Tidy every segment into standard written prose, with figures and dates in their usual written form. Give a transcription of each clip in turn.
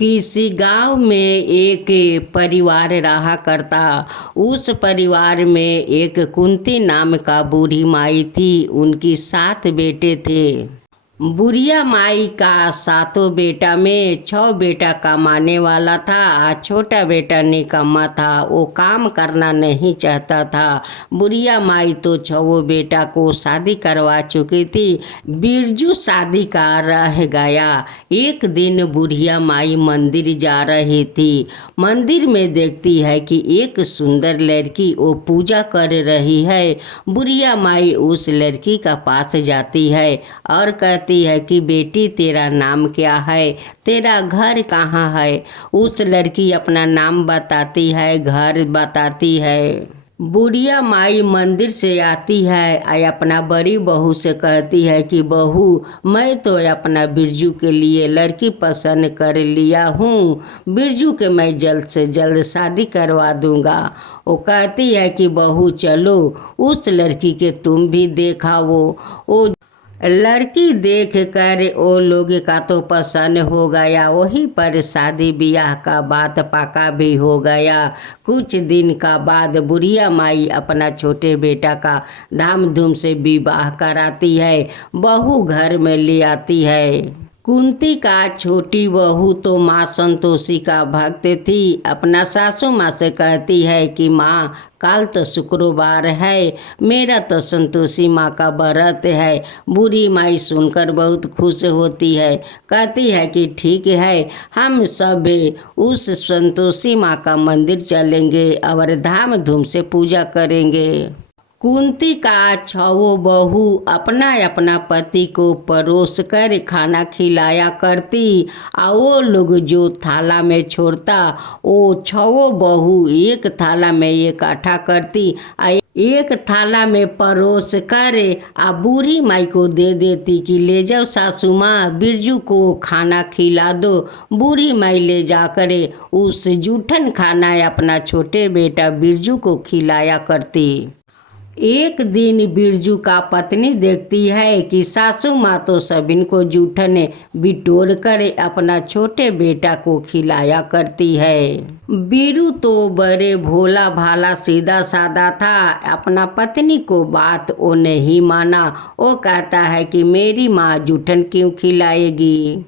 किसी गांव में एक परिवार रहा करता। उस परिवार में एक कुंती नाम का बूढ़ी माई थी। उनकी 7 बेटे थे। बुढ़िया माई का 7 बेटा में 6 बेटा कमाने वाला था। छोटा बेटा निकम्मा था, वो काम करना नहीं चाहता था। बुढ़िया माई तो 6 बेटा को शादी करवा चुकी थी। बिरजू शादी का रह गया। एक दिन बुढ़िया माई मंदिर जा रही थी। मंदिर में देखती है कि एक सुंदर लड़की वो पूजा कर रही है। बुढ़िया माई उस लड़की का पास जाती है और कहती है कि बेटी तेरा नाम क्या है, तेरा घर कहाँ है। उस लड़की अपना नाम बताती है, घर बताती है। बुढ़िया माई मंदिर से आती है और अपना बड़ी बहू से कहती है कि बहू, मैं तो अपना बिरजू के लिए लड़की पसंद कर लिया हूँ। बिरजू के मैं जल्द से जल्द शादी करवा दूंगा। वो कहती है कि बहू चलो, उस लड़की के तुम भी देखा वो लड़की देख कर वो लोग का तो पसंद हो गया। वहीं पर शादी ब्याह का बात पक्का भी हो गया। कुछ दिन का बाद बुढ़िया माई अपना छोटे बेटा का धामधूम से विवाह कराती है। बहू घर में ले आती है। कुंती का छोटी बहू तो माँ संतोषी का भक्त थी। अपना सासू माँ से कहती है कि माँ, कल तो शुक्रवार है, मेरा तो संतोषी माँ का व्रत है। बूढ़ी माई सुनकर बहुत खुश होती है। कहती है कि ठीक है, हम सब उस संतोषी माँ का मंदिर चलेंगे और धाम-धूम से पूजा करेंगे। कुंती का 6 बहू अपना अपना पति को परोस कर खाना खिलाया करती। और वो लोग जो थाला में छोड़ता, वो 6 बहू एक थाला में इकट्ठा करती। एक थाला में परोस कर बूढ़ी माई को दे देती कि ले जाओ सासू माँ, बिरजू को खाना खिला दो। बूढ़ी माई ले जाकर उस जूठन खाना अपना छोटे बेटा बिरजू को खिलाया करती। एक दिन बिरजू का पत्नी देखती है कि सासू माँ तो सबिन को जूठन बिटोर कर अपना छोटे बेटा को खिलाया करती है। बीरू तो बड़े भोला भाला सीधा साधा था। अपना पत्नी को बात वो नहीं माना। वो कहता है कि मेरी माँ जूठन क्यों खिलाएगी।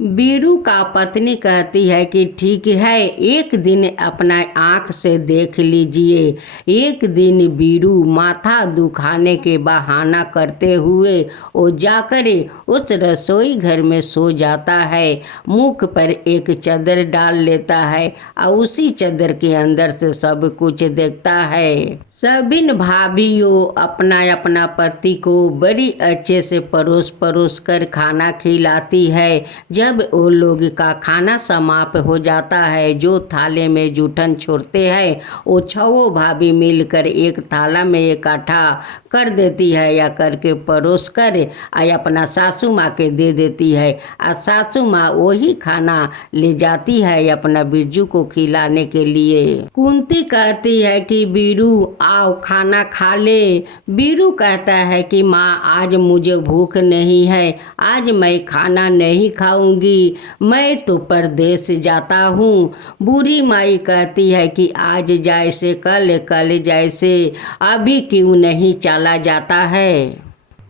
बीरू का पत्नी कहती है कि ठीक है, एक दिन अपना आँख से देख लीजिए। एक दिन बीरू माथा दुखाने के बहाना करते हुए वो जाकर उस रसोई घर में सो जाता है। मुख पर एक चादर डाल लेता है और उसी चादर के अंदर से सब कुछ देखता है। सबिन भाभियों अपना अपना पति को बड़ी अच्छे से परोस परोस कर खाना खिलाती है। जब वो लोग का खाना समाप्त हो जाता है, जो थाले में जूठन छोड़ते हैं, वो 6 भाभी मिलकर एक थाला में इकट्ठा कर देती है या करके परोस कर अपना सासू माँ के दे देती है। और सासू माँ वही खाना ले जाती है अपना बिरजू को खिलाने के लिए। कुंती कहती है कि बीरू आओ खाना खा ले। बीरू कहता है कि माँ, आज मुझे भूख नहीं है, आज मैं खाना नहीं खाऊंगी, मैं तो परदेश जाता हूँ। बूढ़ी माई कहती है कि आज जैसे कल, कल जैसे अभी क्यों नहीं चला जाता है।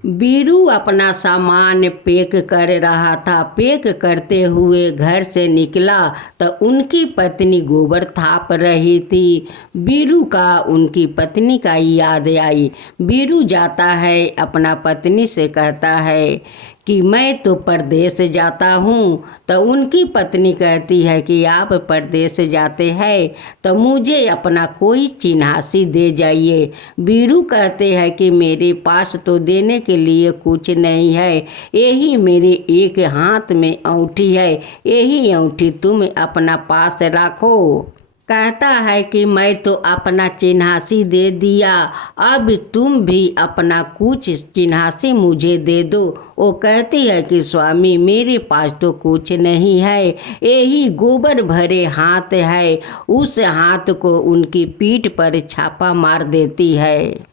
बीरू अपना सामान पैक कर रहा था। पैक करते हुए घर से निकला तो उनकी पत्नी गोबर थाप रही थी। बीरू का उनकी पत्नी का याद आई। बीरू जाता है, अपना पत्नी से कहता है कि मैं तो परदेश जाता हूँ। तो उनकी पत्नी कहती है कि आप परदेश जाते हैं तो मुझे अपना कोई चिन्हासी दे जाइए। बीरू कहते हैं कि मेरे पास तो देने के लिए कुछ नहीं है, यही मेरे एक हाथ में अंगूठी है, यही अंगूठी तुम अपना पास रखो। कहता है कि मैं तो अपना चिन्हासी दे दिया, अब तुम भी अपना कुछ चिन्हासी मुझे दे दो। वो कहती है कि स्वामी, मेरे पास तो कुछ नहीं है, यही गोबर भरे हाथ है। उस हाथ को उनकी पीठ पर छापा मार देती है।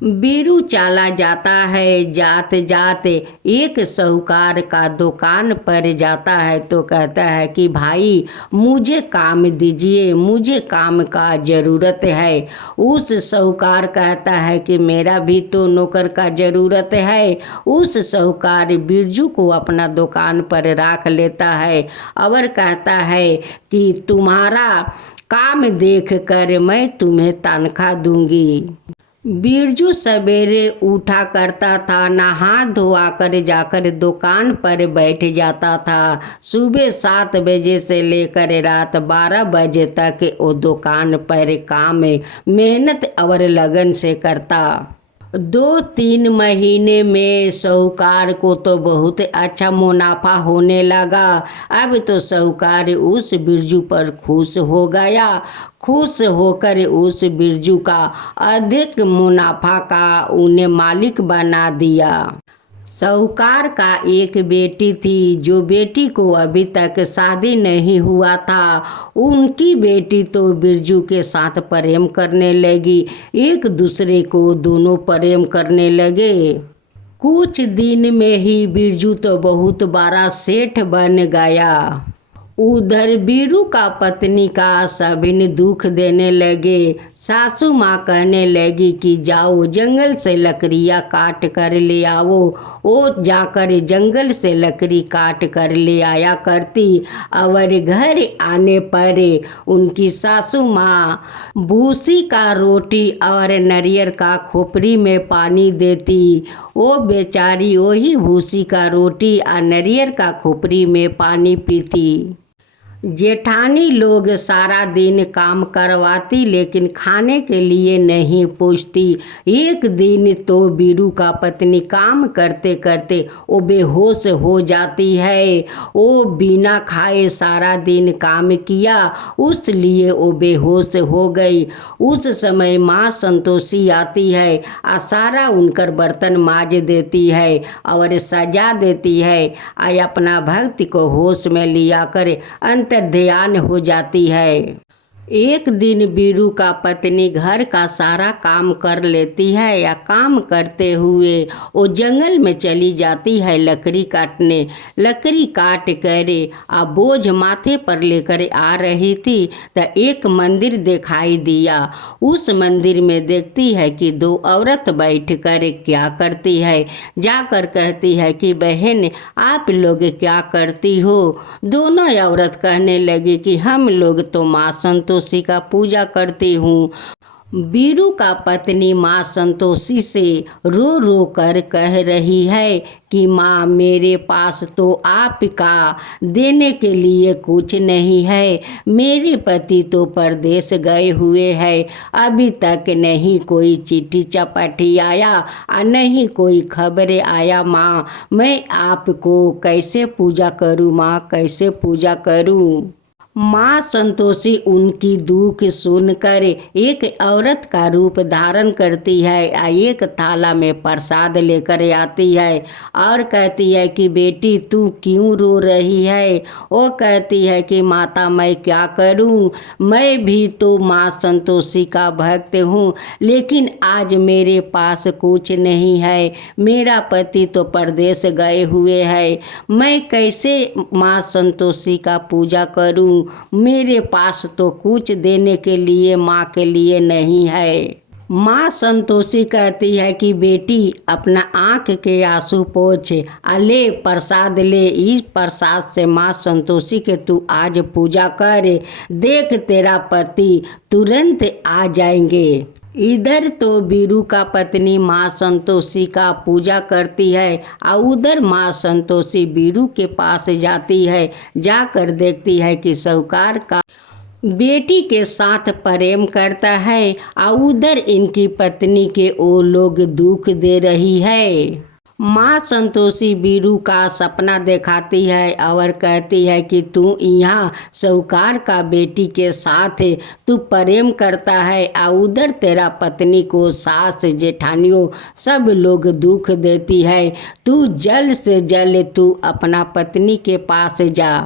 बीरू चाला जाता है। जाते जाते एक साहूकार का दुकान पर जाता है तो कहता है कि भाई मुझे काम दीजिए, मुझे काम का ज़रूरत है। उस साहूकार कहता है कि मेरा भी तो नौकर का ज़रूरत है। उस साहूकार बिरजू को अपना दुकान पर रख लेता है और कहता है कि तुम्हारा काम देख कर मैं तुम्हें तनख्वाह दूंगी। बिरजू सवेरे उठा करता था, नहा धोआ कर जाकर दुकान पर बैठ जाता था। सुबह 7 बजे से लेकर रात 12 बजे तक वो दुकान पर काम मेहनत और लगन से करता। 2-3 महीने में साहूकार को तो बहुत अच्छा मुनाफा होने लगा। अब तो साहूकार उस बिरजू पर खुश हो गया। खुश होकर उस बिरजू का अधिक मुनाफा का उन्हें मालिक बना दिया। साहूकार का एक बेटी थी, जो बेटी को अभी तक शादी नहीं हुआ था। उनकी बेटी तो बिरजू के साथ प्रेम करने लगी। एक दूसरे को दोनों प्रेम करने लगे। कुछ दिन में ही बिरजू तो बहुत बड़ा सेठ बन गया। उधर बीरू का पत्नी का सभी दुख देने लगे। सासू माँ कहने लगी कि जाओ जंगल से लकड़ियाँ काट कर ले आओ। वो जाकर जंगल से लकड़ी काट कर ले आया करती और घर आने पर उनकी सासू माँ भूसी का रोटी और नारियल का खोपड़ी में पानी देती। वो बेचारी वही भूसी का रोटी और नारियल का खोपड़ी में पानी पीती। जेठानी लोग सारा दिन काम करवाती लेकिन खाने के लिए नहीं पूछती। एक दिन तो बीरू का पत्नी काम करते करते वो बेहोश हो जाती है। वो बिना खाए सारा दिन काम किया, उसलिए वो बेहोश हो गई। उस समय माँ संतोषी आती है और सारा उनकर बर्तन माज देती है और सजा देती है और अपना भक्ति को होश में लिया कर ध्यान हो जाती है। एक दिन बीरू का पत्नी घर का सारा काम कर लेती है या काम करते हुए वो जंगल में चली जाती है लकड़ी काटने। लकड़ी काट कर बोझ माथे पर लेकर आ रही थी तो एक मंदिर दिखाई दिया। उस मंदिर में देखती है कि 2 औरत बैठ कर क्या करती है। जाकर कहती है कि बहन आप लोग क्या करती हो। दोनों औरत कहने लगी कि हम लोग तो माँ संतोषी का पूजा करती हूँ। बीरू का पत्नी माँ संतोषी से रो रो कर कह रही है कि माँ मेरे पास तो आपका देने के लिए कुछ नहीं है। मेरे पति तो परदेश गए हुए हैं, अभी तक नहीं कोई चिट्ठी चपाटी आया और नहीं कोई खबरें आया। माँ मैं आपको कैसे पूजा करूँ, माँ कैसे पूजा करूँ। माँ संतोषी उनकी दुख सुनकर एक औरत का रूप धारण करती है। एक थाला में प्रसाद लेकर आती है और कहती है कि बेटी तू क्यों रो रही है। वो कहती है कि माता मैं क्या करूं, मैं भी तो माँ संतोषी का भक्त हूँ, लेकिन आज मेरे पास कुछ नहीं है। मेरा पति तो परदेश गए हुए हैं, मैं कैसे माँ संतोषी का पूजा करूं। मेरे पास तो कुछ देने के लिए माँ के लिए नहीं है। माँ संतोषी कहती है कि बेटी अपना आँख के आंसू पोंछ, ले प्रसाद ले। इस प्रसाद से माँ संतोषी के तू आज पूजा कर, देख तेरा पति तुरंत आ जाएंगे। इधर तो बीरू का पत्नी माँ संतोषी का पूजा करती है और उधर माँ संतोषी बीरू के पास जाती है। जाकर देखती है कि साहूकार का बेटी के साथ प्रेम करता है और उधर इनकी पत्नी के वो लोग दुख दे रही है। माँ संतोषी बीरू का सपना दिखाती है और कहती है कि तू यहाँ साहूकार का बेटी के साथ तू प्रेम करता है और उधर तेरा पत्नी को सास जेठानियों सब लोग दुख देती है। तू जल्द से जल्द तू अपना पत्नी के पास जा।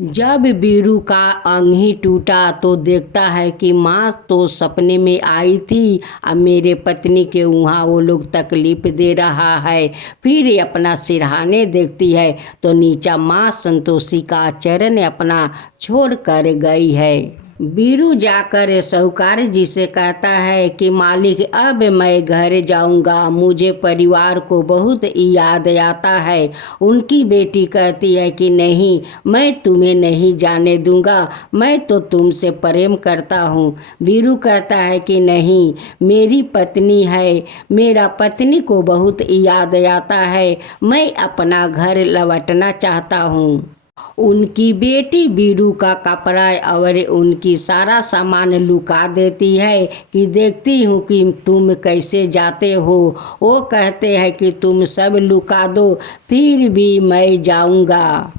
जब बीरू का अंग टूटा तो देखता है कि माँ तो सपने में आई थी, अब मेरे पत्नी के वहाँ वो लोग तकलीफ दे रहा है। फिर अपना सिरहाने देखती है तो नीचा माँ संतोषी का चरण अपना छोड़ कर गई है। बीरू जाकर साहूकार जी से कहता है कि मालिक अब मैं घर जाऊंगा, मुझे परिवार को बहुत याद आता है। उनकी बेटी कहती है कि नहीं, मैं तुम्हें नहीं जाने दूंगा, मैं तो तुमसे प्रेम करता हूँ। बीरू कहता है कि नहीं, मेरी पत्नी है, मेरा पत्नी को बहुत याद आता है, मैं अपना घर लौटना चाहता हूँ। उनकी बेटी बीरू का कपड़ा और उनकी सारा सामान लुका देती है कि देखती हूँ कि तुम कैसे जाते हो। वो कहते हैं कि तुम सब लुका दो, फिर भी मैं जाऊँगा।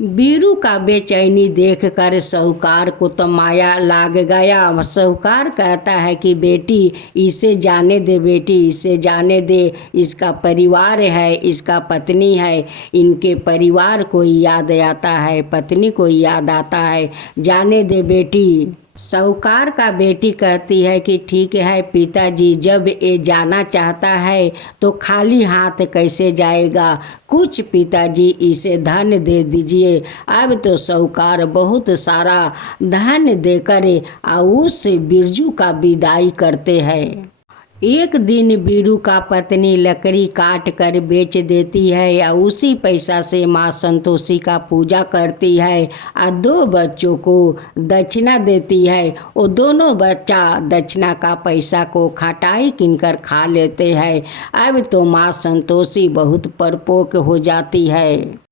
बीरू का बेचैनी देखकर साहूकार को तो माया लाग गया। साहूकार कहता है कि बेटी इसे जाने दे, बेटी इसे जाने दे, इसका परिवार है, इसका पत्नी है, इनके परिवार को याद आता है, पत्नी को याद आता है, जाने दे बेटी। साहूकार का बेटी कहती है कि ठीक है पिताजी, जब ये जाना चाहता है तो खाली हाथ कैसे जाएगा, कुछ पिताजी इसे धन दे दीजिए। अब तो साहूकार बहुत सारा धन देकर उस बिरजू का विदाई करते हैं। एक दिन बीरू का पत्नी लकड़ी काट कर बेच देती है या उसी पैसा से माँ संतोषी का पूजा करती है और 2 बच्चों को दक्षिणा देती है। वो दोनों बच्चा दक्षिणा का पैसा को खटाई किनकर खा लेते हैं। अब तो माँ संतोषी बहुत परपोक हो जाती है।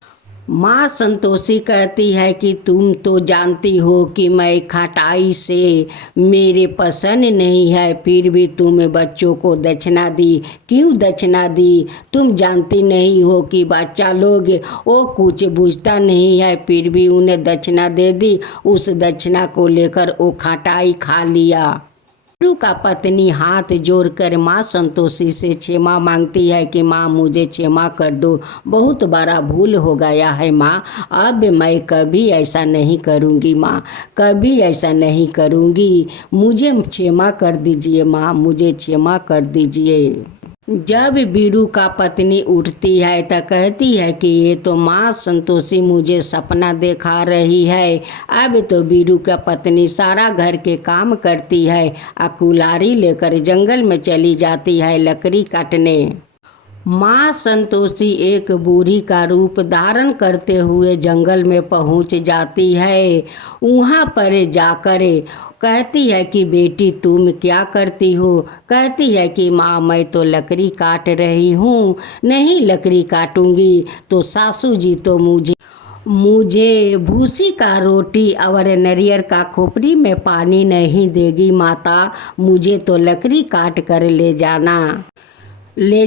माँ संतोषी कहती है कि तुम तो जानती हो कि मैं खटाई से मेरे पसंद नहीं है, फिर भी तुम बच्चों को दक्षिणा दी। क्यों दक्षिणा दी? तुम जानती नहीं हो कि बच्चा लोग वो कुछ बूझता नहीं है, फिर भी उन्हें दक्षिणा दे दी। उस दक्षिणा को लेकर वो खटाई खा लिया। बीरू का पत्नी हाथ जोड़कर माँ संतोषी से क्षमा मांगती है कि माँ मुझे क्षमा कर दो, बहुत बड़ा भूल हो गया है माँ, अब मैं कभी ऐसा नहीं करूँगी माँ, कभी ऐसा नहीं करूँगी, मुझे क्षमा कर दीजिए माँ, मुझे क्षमा कर दीजिए। जब बीरू का पत्नी उठती है तो कहती है कि ये तो माँ संतोषी मुझे सपना दिखा रही है। अब तो बीरू का पत्नी सारा घर के काम करती है, कुल्हाड़ी लेकर जंगल में चली जाती है लकड़ी काटने। माँ संतोषी एक बूढ़ी का रूप धारण करते हुए जंगल में पहुँच जाती है। वहाँ पर जाकर कहती है कि बेटी तुम क्या करती हो? कहती है कि माँ मैं तो लकड़ी काट रही हूँ, नहीं लकड़ी काटूंगी तो सासू जी तो मुझे भूसी का रोटी और नारियल का खोपड़ी में पानी नहीं देगी माता, मुझे तो लकड़ी काट कर ले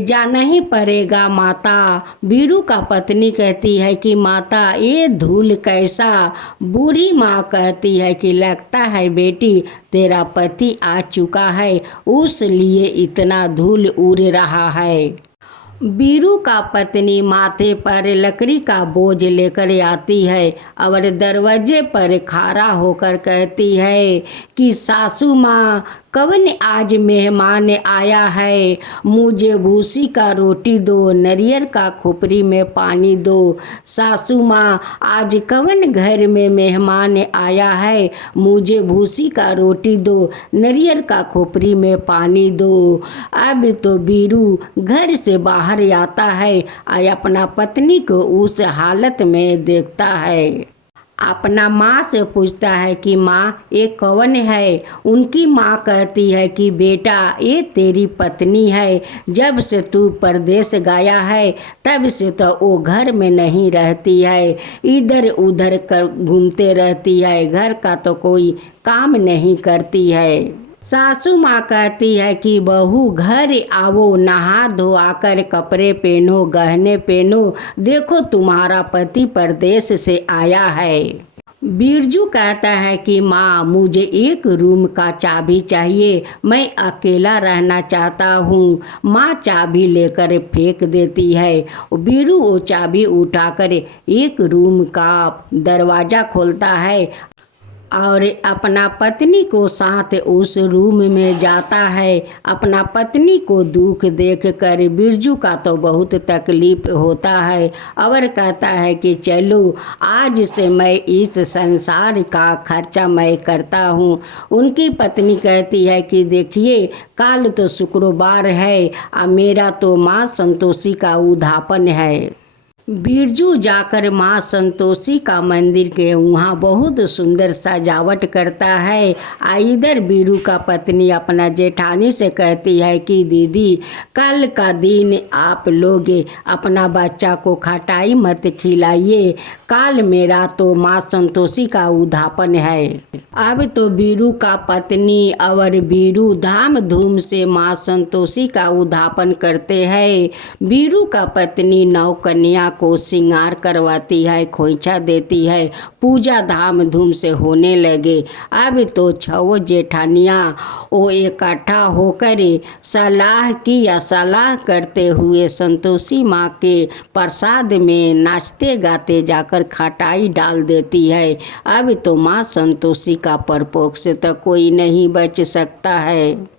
जाना ही पड़ेगा माता। बीरू का पत्नी कहती है कि माता ये धूल कैसा? बूढ़ी माँ कहती है कि लगता है बेटी तेरा पति आ चुका है, उस लिए इतना धूल उड़ रहा है। बीरू का पत्नी माथे पर लकड़ी का बोझ लेकर आती है और दरवाजे पर खड़ा होकर कहती है कि सासू माँ कवन आज मेहमान आया है, मुझे भूसी का रोटी दो, नारियल का खोपड़ी में पानी दो। सासू माँ आज कवन घर में मेहमान आया है, मुझे भूसी का रोटी दो, नारियल का खोपड़ी में पानी दो। अब तो बीरू घर से बाहर आता है और अपना पत्नी को उस हालत में देखता है। अपना माँ से पूछता है कि माँ ये कौन है? उनकी माँ कहती है कि बेटा ये तेरी पत्नी है, जब से तू परदेश गया है तब से तो वो घर में नहीं रहती है, इधर उधर कर घूमते रहती है, घर का तो कोई काम नहीं करती है। सासू माँ कहती है कि बहू घर आओ, नहा धो आकर कपड़े पहनो, गहने पहनो, देखो तुम्हारा पति परदेश से आया है। बिरजू कहता है कि माँ मुझे एक रूम का चाबी चाहिए, मैं अकेला रहना चाहता हूँ। माँ चाबी लेकर फेंक देती है। बीरू वो चाबी उठाकर एक रूम का दरवाज़ा खोलता है और अपना पत्नी को साथ उस रूम में जाता है। अपना पत्नी को दुख देखकर बिरजू का तो बहुत तकलीफ होता है और कहता है कि चलो आज से मैं इस संसार का खर्चा मैं करता हूँ। उनकी पत्नी कहती है कि देखिए कल तो शुक्रवार है और मेरा तो माँ संतोषी का उद्यापन है। बिरजू जाकर माँ संतोषी का मंदिर के वहाँ बहुत सुंदर सजावट करता है। इधर बीरू का पत्नी अपना जेठानी से कहती है कि दीदी कल का दिन आप लोग अपना बच्चा को खटाई मत खिलाइए, कल मेरा तो माँ संतोषी का उद्यापन है। अब तो बीरू का पत्नी और बीरू धाम धूम से माँ संतोषी का उद्यापन करते हैं। बीरू का पत्नी नौकन्या को श्रृंगार करवाती है, खोइछा देती है, पूजा धाम धूम से होने लगे। अब तो छो जेठानियाँ वो इकट्ठा होकर सलाह करते हुए संतोषी माँ के प्रसाद में नाचते गाते जाकर खटाई डाल देती है। अब तो माँ संतोषी का परपोख से तो कोई नहीं बच सकता है।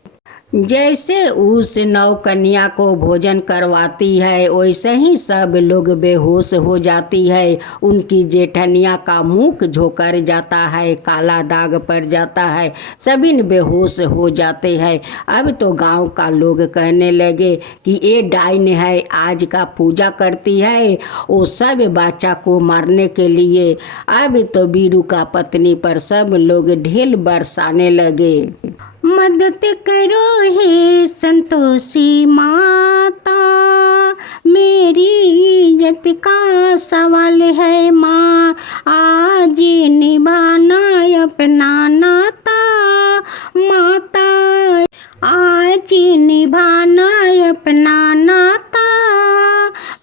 जैसे उस नौकन्या को भोजन करवाती है वैसे ही सब लोग बेहोश हो जाती है। उनकी जेठनिया का मुख झोंकर जाता है, काला दाग पड़ जाता है, सभी बेहोश हो जाते हैं। अब तो गांव का लोग कहने लगे कि ये डाइन है, आज का पूजा करती है वो सब बच्चा को मारने के लिए। अब तो बीरू का पत्नी पर सब लोग ढेल बरसाने लगे। मदद करो हे संतोषी माता, मेरी इज्जत का सवाल है माँ, आज निभाना अपना नाता माता, आज निभाना अपना नाता।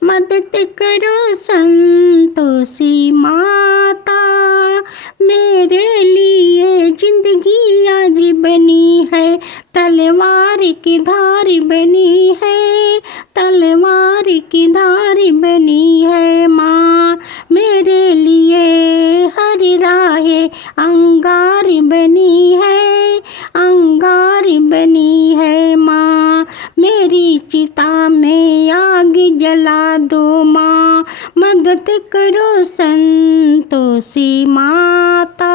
मदद करो संतोषी माता, मेरे लिए जिंदगी आज बनी है, तलवार की धार बनी है, तलवार की धार बनी है माँ, मेरे लिए हर राह अंगार बनी है, अंगार बनी है माँ, मेरी चिता में आग जला दो माँ, मदद करो संतोषी माता।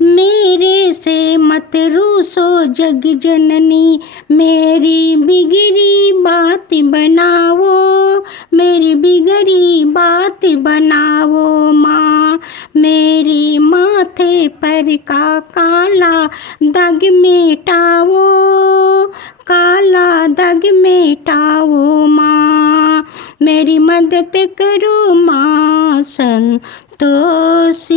मेरे से मत रूसो जग जननी, मेरी बिगड़ी बात बनाओ, मेरी बिगड़ी बात बनाओ माँ, मेरी माथे पर का काला दाग मिटाओ, काला दाग मिटाओ माँ, मेरी मदद करो माँ संतोषी,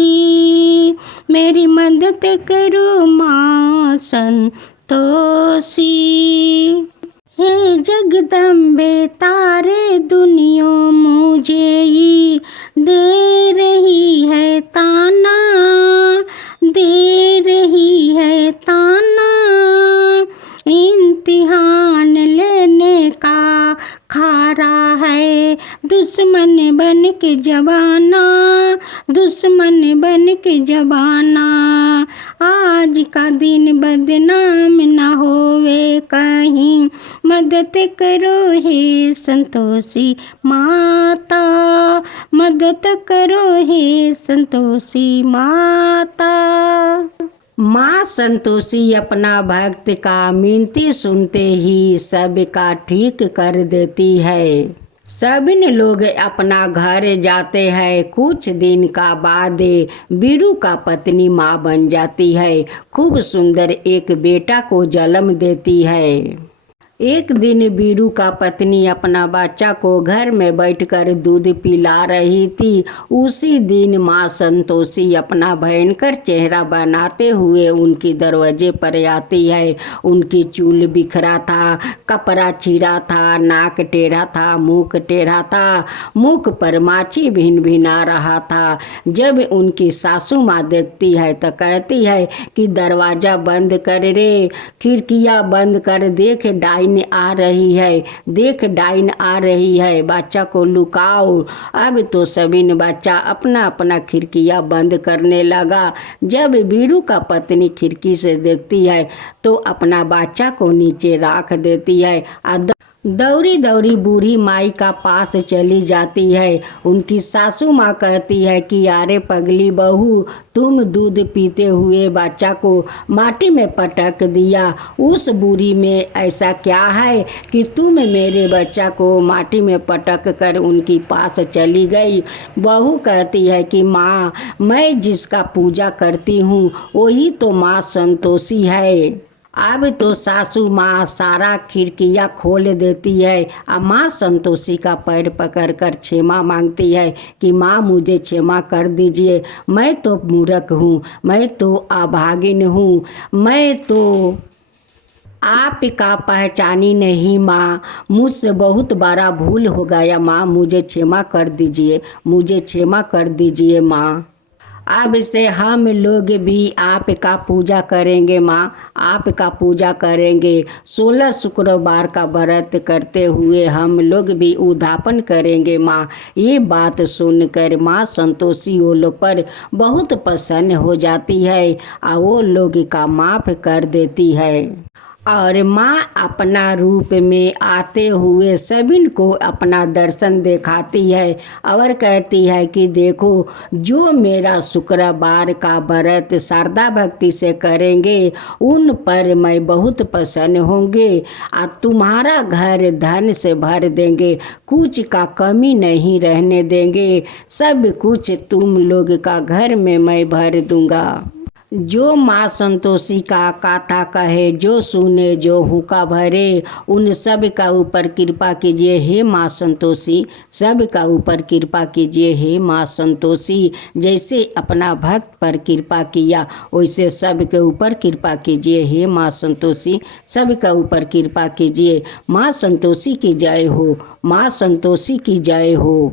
मेरी मदद करो माँ संतोषी। हे जगदम्बे तारे दुनिया मुझे ही दे रही है ताना, दे रही है ताना, इम्तिहान लेने का खारा है, दुश्मन बन के जवाना, दुश्मन बन के जवाना, आज का दिन बदनाम न होवे कहीं, मदद करो हे संतोषी माता, मदद करो हे संतोषी माता। माँ संतोषी अपना भक्त का मिनती सुनते ही सबका ठीक कर देती है। सभी लोग अपना घर जाते हैं। कुछ दिन का बाद बीरू का पत्नी माँ बन जाती है, खूब सुंदर एक बेटा को जन्म देती है। एक दिन बीरू का पत्नी अपना बच्चा को घर में बैठकर दूध पिला रही थी। उसी दिन माँ संतोषी अपना भयंकर चेहरा बनाते हुए उनकी दरवाजे पर आती है। उनकी चूल बिखरा था, कपड़ा चिरा था, नाक टेढ़ा था, मुख टेढ़ा था, मुख पर माछी भिन भिना रहा था। जब उनकी सासू माँ देखती है तो कहती है कि दरवाज़ा बंद कर रे, खिड़कियाँ बंद कर, देख डाइन आ रही है, देख डाइन आ रही है, बच्चा को लुकाओ। अब तो सभी ने बच्चा अपना अपना खिड़कियाँ बंद करने लगा। जब बीरू का पत्नी खिड़की से देखती है तो अपना बच्चा को नीचे रख देती है। दौड़ी दौड़ी बूढ़ी माई का पास चली जाती है। उनकी सासू माँ कहती है कि अरे पगली बहू, तुम दूध पीते हुए बच्चा को माटी में पटक दिया। उस बूढ़ी में ऐसा क्या है कि तुम मेरे बच्चा को माटी में पटक कर उनकी पास चली गई। बहू कहती है कि माँ, मैं जिसका पूजा करती हूँ वही तो माँ संतोषी है। अब तो सासू माँ सारा खिड़कियाँ खोल देती है। अब माँ संतोषी का पैर पकड़कर क्षमा मांगती है कि माँ मुझे क्षमा कर दीजिए, मैं तो मूर्ख हूँ, मैं तो अभागिन हूँ, मैं तो आपका पहचानी नहीं माँ, मुझसे बहुत बड़ा भूल हो गया माँ, मुझे क्षमा कर दीजिए, मुझे क्षमा कर दीजिए माँ। अब से हम लोग भी आपका पूजा करेंगे माँ, आपका पूजा करेंगे। 16 शुक्रवार का व्रत करते हुए हम लोग भी उद्यापन करेंगे माँ। ये बात सुनकर माँ संतोषी वो लोग पर बहुत प्रसन्न हो जाती है और वो लोग का माफ़ कर देती है। और माँ अपना रूप में आते हुए सभी को अपना दर्शन दिखाती है और कहती है कि देखो, जो मेरा शुक्रवार का व्रत श्रद्धा भक्ति से करेंगे उन पर मैं बहुत प्रसन्न होंगे और तुम्हारा घर धन से भर देंगे, कुछ का कमी नहीं रहने देंगे, सब कुछ तुम लोग का घर में मैं भर दूंगा। जो माँ संतोषी का कथा कहे, जो सुने, जो हुक्का भरे, उन सब का ऊपर कृपा कीजिए हे माँ संतोषी, सब का ऊपर कृपा कीजिए हे माँ संतोषी। जैसे अपना भक्त पर कृपा किया वैसे सब के ऊपर कृपा कीजिए हे माँ संतोषी, सब का ऊपर कृपा कीजिए। माँ संतोषी की जय हो, माँ संतोषी की जय हो।